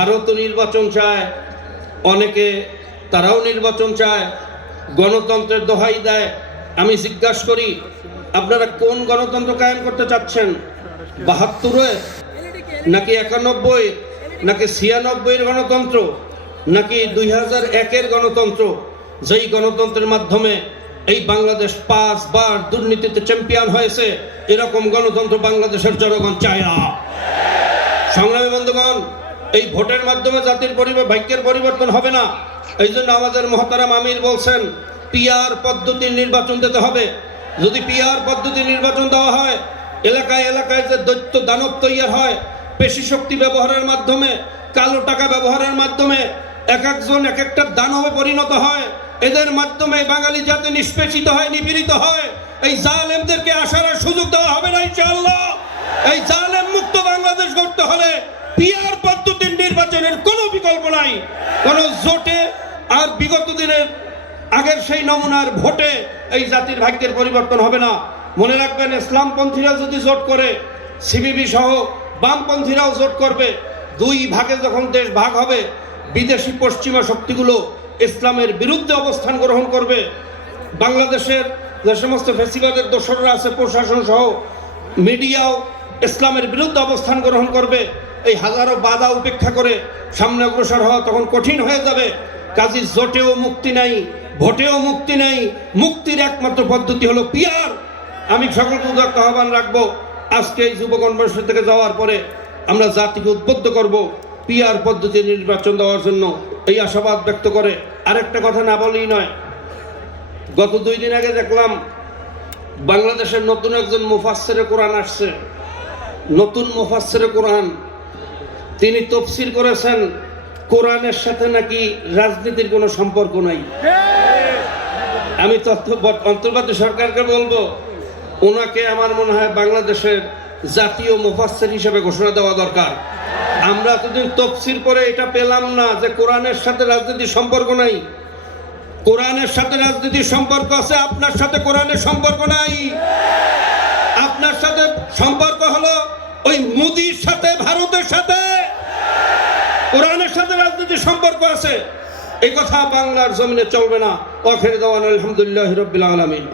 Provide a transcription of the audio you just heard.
ভারতও নির্বাচন চায়, অনেকে তারাও নির্বাচন চায়, গণতন্ত্রের দোহাই দেয়। আমি জিজ্ঞাসা করি, আপনারা কোন গণতন্ত্র কায়েম করতে চাচ্ছেন? ৭২ নাকি ৯১ নাকি ৯৬ গণতন্ত্র, নাকি ২০০১ গণতন্ত্র, যেই গণতন্ত্রের মাধ্যমে এই বাংলাদেশ ৫ বার দুর্নীতিতে চ্যাম্পিয়ন হয়েছে? এরকম গণতন্ত্র বাংলাদেশের জনগণ চায় না। সংগ্রামী বন্ধুগণ, এই ভোটের মাধ্যমে জাতির ভাগ্যের পরিবর্তন হবে না। এই জন্য আমাদের মহতারাম আমির বলছেন পিআর পদ্ধতির নির্বাচন দিতে হবে। যদি পিআর পদ্ধতির নির্বাচন দেওয়া হয়, এলাকায় এলাকায় যে দৈত্য দানব তৈরি হয়, পেশি শক্তি ব্যবহারের মাধ্যমে, কালো টাকা ব্যবহারের মাধ্যমে এক একজন এক একটা দানবে পরিণত হয়, এদের মাধ্যমে বাঙালি জাতি নিষ্পেষিত হয়, নিপীড়িত হয়। এই জালেমদেরকে আসার সুযোগ দেওয়া হবে না ইনশাআল্লাহ। এই জালেম মুক্ত বাংলাদেশ গড়তে হলে পিআর পদ্ধতির নির্বাচনের কোনো বিকল্প নাই। কোনো জোটে আর বিগত দিনের আগের সেই নমুনার ভোটে এই জাতির ভাগ্যের পরিবর্তন হবে না। মনে রাখবেন, ইসলামপন্থীরা যদি জোট করে, সিবিবি সহ বামপন্থীরাও জোট করবে, দুই ভাগে যখন দেশ ভাগ হবে, বিদেশি পশ্চিমা শক্তিগুলো ইসলামের বিরুদ্ধে অবস্থান গ্রহণ করবে। বাংলাদেশের যে সমস্ত ফেসিবাদের দোসররা আছে, প্রশাসন সহ মিডিয়াও ইসলামের বিরুদ্ধে অবস্থান গ্রহণ করবে। এই হাজারো বাধা উপেক্ষা করে সামনে অগ্রসর হওয়া তখন কঠিন হয়ে যাবে। কাজী জোটেও মুক্তি নাই, ভোটেও মুক্তি নেই। মুক্তির একমাত্র পদ্ধতি হলো পিআর। আমি সকলকে উদাত্ত আহ্বান রাখবো, আজকে এই যুব কনভেনশন থেকে যাওয়ার পরে আমরা জাতিকে উদ্বুদ্ধ করব পিআর পদ্ধতির নির্বাচন দেওয়ার জন্য, এই আশাবাদ ব্যক্ত করে আরেকটা কথা না বলেই নয়। গত 2 দিন আগে দেখলাম বাংলাদেশের নতুন একজন মুফাসসিরে কোরআন আসছে, নতুন মুফাসসিরে কোরআন। তিনি তাফসীর করেছেন কোরআনের সাথে নাকি রাজনীতির কোনো সম্পর্ক নাই। আমি অন্তর্বর্তী সরকারকে বলবো, ওনাকে আমার মনে হয় বাংলাদেশের জাতীয় মুফাসসির হিসেবে ঘোষণা দেওয়া দরকার। আমরা এতদিন তাফসীর করে এটা পেলাম না যে কোরআনের সাথে রাজনীতির সম্পর্ক নাই। কোরআনের সাথে রাজনীতির সম্পর্ক আছে, আপনার সাথে কোরআনের সম্পর্ক নাই। আপনার সাথে সম্পর্ক হলো ওই মোদির সাথে, ভারতের সাথে। কোরআনের সাথে রাজনীতির সম্পর্ক আছে, এই কথা বাংলার জমিনে চলবে না। আখির দাওয়ানা আলহামদুলিল্লাহি রাব্বিল আলামিন।